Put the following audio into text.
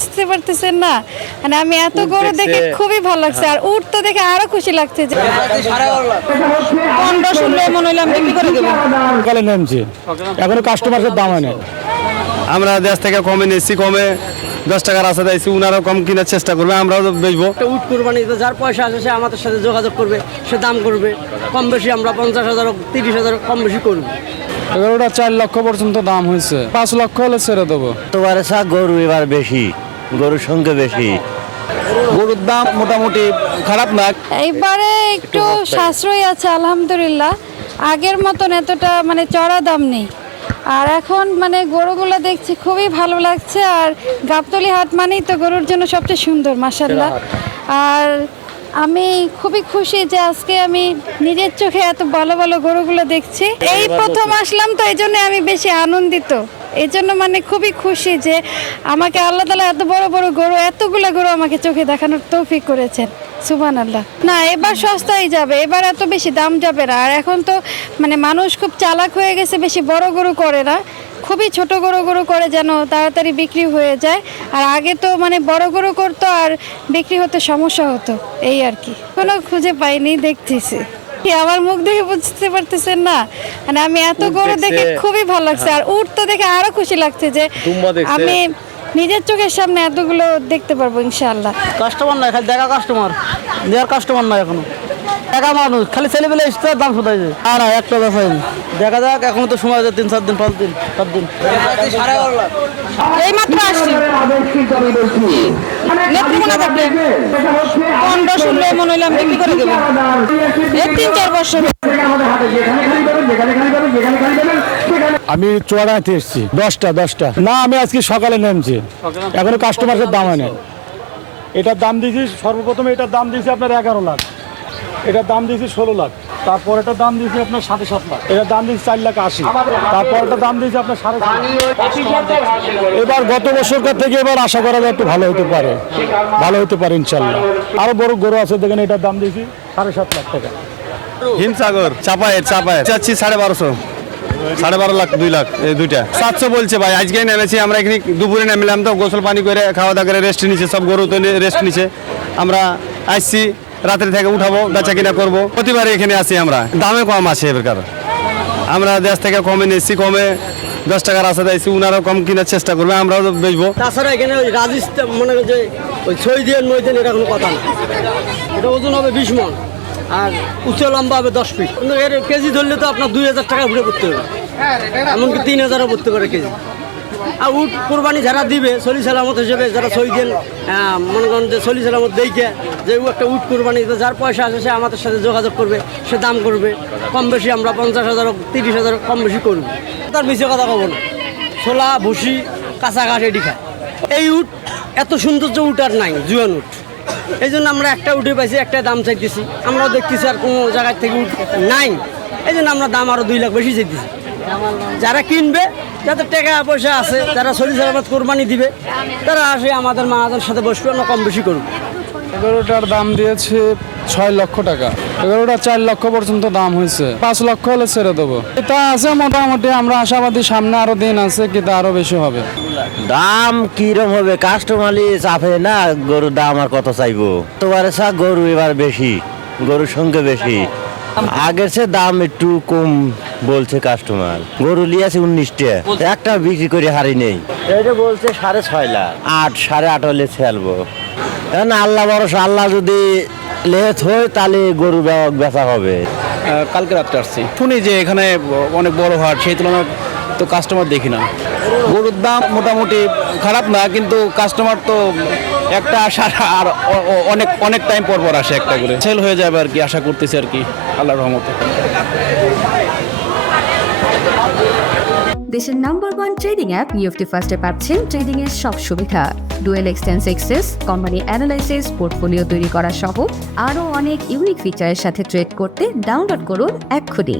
বুঝতে পারতেছেন না, মানে আমি এত গরু দেখে খুবই ভালো লাগছে, আর উট তো দেখে আরো খুশি লাগছে যে 15-16 মনে হইলাম বিক্রি করে দেবো। সকালে নেমছি, এখনো কাস্টমারের দাম হয় না। আমরা দেশ থেকে কমে নিচ্ছি, কমে 10 টাকার আশা দিয়েছি, উনারাও কম কেনার চেষ্টা করবে, আমরাও বেচবো। উট কুরবানি যার পয়সা আছে সে আমাদের সাথে যোগাযোগ করবে, সে দাম করবে কম বেশি, আমরা 50,000 30,000 কম বেশি করবো। এগারোটা 4 লক্ষ পর্যন্ত দাম হয়েছে, 5 লক্ষ হলে ছেড়ে দেবো। এবারে গরু এবার বেশি, গরুর সংখ্যা বেশি, গরুর দাম মোটামুটি খারাপ না। এইবারে একটু সাশ্রয়ী আছে আলহামদুলিল্লাহ, আগের মতন এতটা মানে চড়া দাম নেই। আর এখন মানে গরুগুলো দেখছি খুবই ভালো লাগছে, আর গাবতলী হাট মানেই তো গরুর জন্য সবচেয়ে সুন্দর মাশাআল্লাহ। আর আমি খুবই খুশি যে আজকে আমি নিজের চোখে এত ভালো ভালো গরুগুলো দেখছি। এই প্রথম আসলাম তো এই জন্য আমি বেশি আনন্দিত, এই জন্য মানে খুবই খুশি যে আমাকে আল্লাহ তাআলা এত বড় বড় গরু, এতগুলো গরু আমাকে চোখে দেখানোর তৌফিক করেছেন, সুবহানাল্লাহ। না এবার সস্তায় যাবে, এবার এত বেশি দাম যাবে না। আর এখন তো মানে মানুষ খুব চালাক হয়ে গেছে, বেশি বড় গরু করে না, খুবই ছোট গরু করে যেন তাড়াতাড়ি বিক্রি হয়ে যায়। আর আগে তো মানে বড় গরু করতো আর বিক্রি হতে সমস্যা হতো, এই আর কি। কোনো খুঁজে পাইনি, দেখতেছি। আমার মুখ দেখে বুঝতে পারতেছেন না, মানে আমি এত গরু দেখে খুবই ভালো লাগছে, আর উট তো দেখে আরো খুশি লাগছে যে আমি নিজের চোখের সামনে এতগুলো দেখতে পারবো ইনশাআল্লাহ। কাস্টমার নাই, খালি দেখা কাস্টমার, দেওয়ার কাস্টমার নাই এখনো। একা মানুষ খালি ছেলেবেলে এসছে, দাম শোধাইছে। আর একটা ব্যাপার দেখা যাক, এখন তো সময় আছে 3-4 দিন 5 দিন 7 দিন। এই মাত্র আসছি, নেত্রকোনা থেকে 15-16 মনে হইলাম বিক্রি করে দেবো, এই 3-4 বছর। আমি চুয়াডাঙ্গাতে এসেছি, 10টা না, আমি আজকে সকালে নেমছি, এখনো কাস্টমারের দাম হয় না। এটার দাম দিয়েছি সর্বপ্রথমে, এটার দাম দিয়েছি আপনার 11 লাখ, এটার দাম দিয়েছি 16 লাখ, তারপর এটার দাম দিয়েছি আপনার 7.5 লাখ, এটার দাম দিয়েছি 4,80,000, তারপর এটার দাম দিয়েছি আপনার 6.5। এবার গত বছরকার থেকে এবার আশা করা যায় একটু ভালো হতে পারে ইনশাল্লাহ। আরো বড় গরু আছে, দেখেন এটার দাম দিয়েছি 7.5 লাখ টাকা। হিমসাগর চাপায়ের চাচ্ছি 12.5 লাখ 2 লাখ, এই দুইটা 700 বলছে ভাই। আজকে নেমেছি আমরা, এখানে দুপুরে নেমেলাম তো, গোসল পানি করে খাওয়া দাওয়া করে রেস্ট নিচ্ছে, সব গরু তো রেস্ট নিচ্ছে। আমরা আসছি, রাত্রে থেকে উঠাবো, বেচা কিনা করবো, প্রতিবারে এখানে আসি আমরা। দামে কম আছে এবার, আমরা দেশ থেকে কমে নিচ্ছি, কমে 10 টাকার আশা দিয়েছি, উনারাও কম কেনার চেষ্টা করবে, আমরাও বেচবো। তাছাড়া এখানে ওই রাজিস্তান মনে করে যে ওই 6 দিন 9 দিন, এটা কোনো কথা না। এটা ওজন হবে 20 মণ, আর উচ্চ লম্বা হবে 10 ফিট। কিন্তু এর কেজি ধরলে তো আপনার 2,000 টাকা ঘুরে পড়তে হবে, এমনকি 3,000ও পড়তে পারে কেজি। আর উট কোরবানি যারা দিবে সলি সালামত হিসেবে, যারা 6 দিন মনে করেন যে সলি সালামত দেখে যে একটা উট কোরবানি, যার পয়সা আছে সে আমাদের সাথে যোগাযোগ করবে, সে দাম করবে কম বেশি, আমরা 50,000 30,000 কম বেশি করবো। তার মিশে কথা কব না, ছোলা ভুসি কাঁচা ঘাস এটি খায়। এই উট এত সৌন্দর্য উট আর নাই, জুয়ান উট। এই জন্য আমরা একটা উঠে পাইছি, একটা দাম চাইতেছি, আমরাও দেখতেছি আর কোনো জায়গায় থেকে উঠ নাই, এই জন্য আমরা দাম আরো 2 লাখ বেশি চাইতেছি। যারা কিনবে, যাদের টাকা পয়সা আছে, যারা সলি সালামত কোরবানি দিবে, তারা আসে আমাদের মাদের সাথে বসবে, আমরা কম বেশি করবো। এগারোটার দাম দিয়েছে 6 লক্ষ টাকা, এগারোটা 4 লক্ষ পর্যন্ত দাম হয়েছে, 5 লক্ষ হলে ছেড়ে দেবো। এটা আছে মোটামুটি, আমরা আশাবাদী সামনে আরো দিন আছে, কিন্তু আরো বেশি হবে। দাম কিরম হবে, কাস্টমারই চাপে না, গরুর দাম আর কত চাইবো। এবারে গরু এবার বেশি, গরুর সংখ্যা বেশি, আগের সে দাম একটু কম বলছে কাস্টমার। গরু লিয়েছে 19টা, একটা বিক্রি করে হারি নেই। এটা বলছে 6.5 লাখ, 8 8.5 হলে ছেলবো। এখন আল্লাহ ভরসা, আল্লাহ যদি লেট হয় তাহলে গরু বেচা হবে। কালকে রাত্রে আসছি, শুনি যে এখানে অনেক বড় হাট, সেই তুলনায় তো কাস্টমার দেখি না। গরুর দাম মোটামুটি খারাপ না, কিন্তু কাস্টমার তো একটা আসা আর অনেক টাইম পর আসে, একটা করে সেল হয়ে যাবে আর কি, আশা করতেছি আর কি আল্লাহর রহমতে। দেশের নাম্বার 1 ট্রেডিং অ্যাপ নিফটি ফার্স্টে পাচ্ছেন ট্রেডিং এর সব সুবিধা, dual এক্সটেন্স access, company analysis, portfolio তৈরি করা সহ আরও অনেক ইউনিক ফিচারের সাথে ট্রেড করতে ডাউনলোড করুন এক্ষুনি।